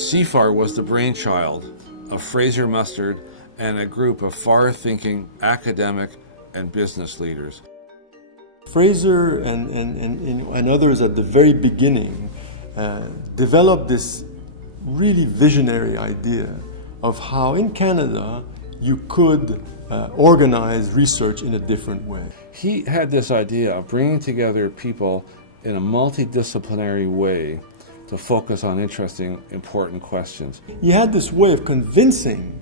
CIFAR was the brainchild of Fraser Mustard and a group of far-thinking academic and business leaders. Fraser and others at the very beginning developed this really visionary idea of how in Canada you could organize research in a different way. He had this idea of bringing together people in a multidisciplinary way to focus on interesting, important questions. He had this way of convincing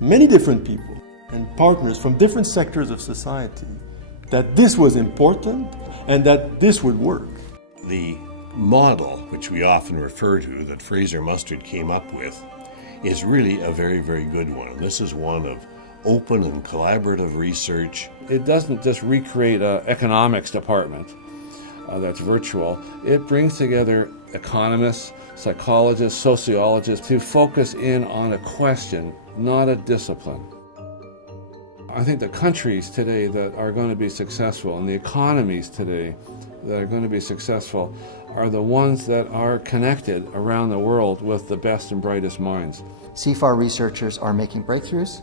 many different people and partners from different sectors of society that this was important and that this would work. The model, which we often refer to, that Fraser Mustard came up with, is really a very, very good one. This is one of open and collaborative research. It doesn't just recreate an economics department that's virtual. It brings together economists, psychologists, sociologists to focus in on a question, not a discipline. I think the countries today that are going to be successful and the economies today that are going to be successful are the ones that are connected around the world with the best and brightest minds. CIFAR researchers are making breakthroughs.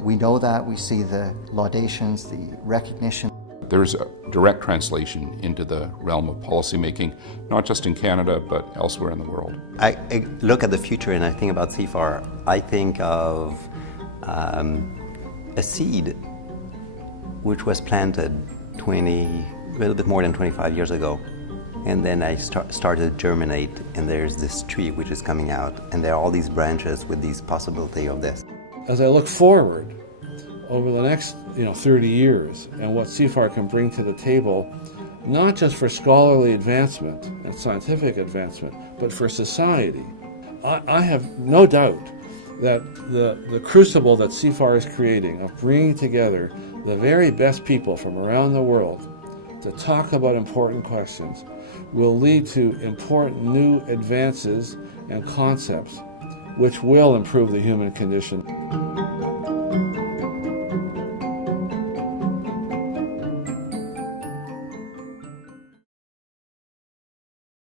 We know that. We see the laudations, the recognition. There's a direct translation into the realm of policymaking, not just in Canada, but elsewhere in the world. I look at the future and I think about CIFAR. I think of a seed which was planted a little bit more than 25 years ago. And then I started to germinate, and there's this tree which is coming out, and there are all these branches with these possibility of this. As I look forward over the next 30 years and what CIFAR can bring to the table, not just for scholarly advancement and scientific advancement, but for society, I have no doubt that the crucible that CIFAR is creating of bringing together the very best people from around the world to talk about important questions will lead to important new advances and concepts which will improve the human condition.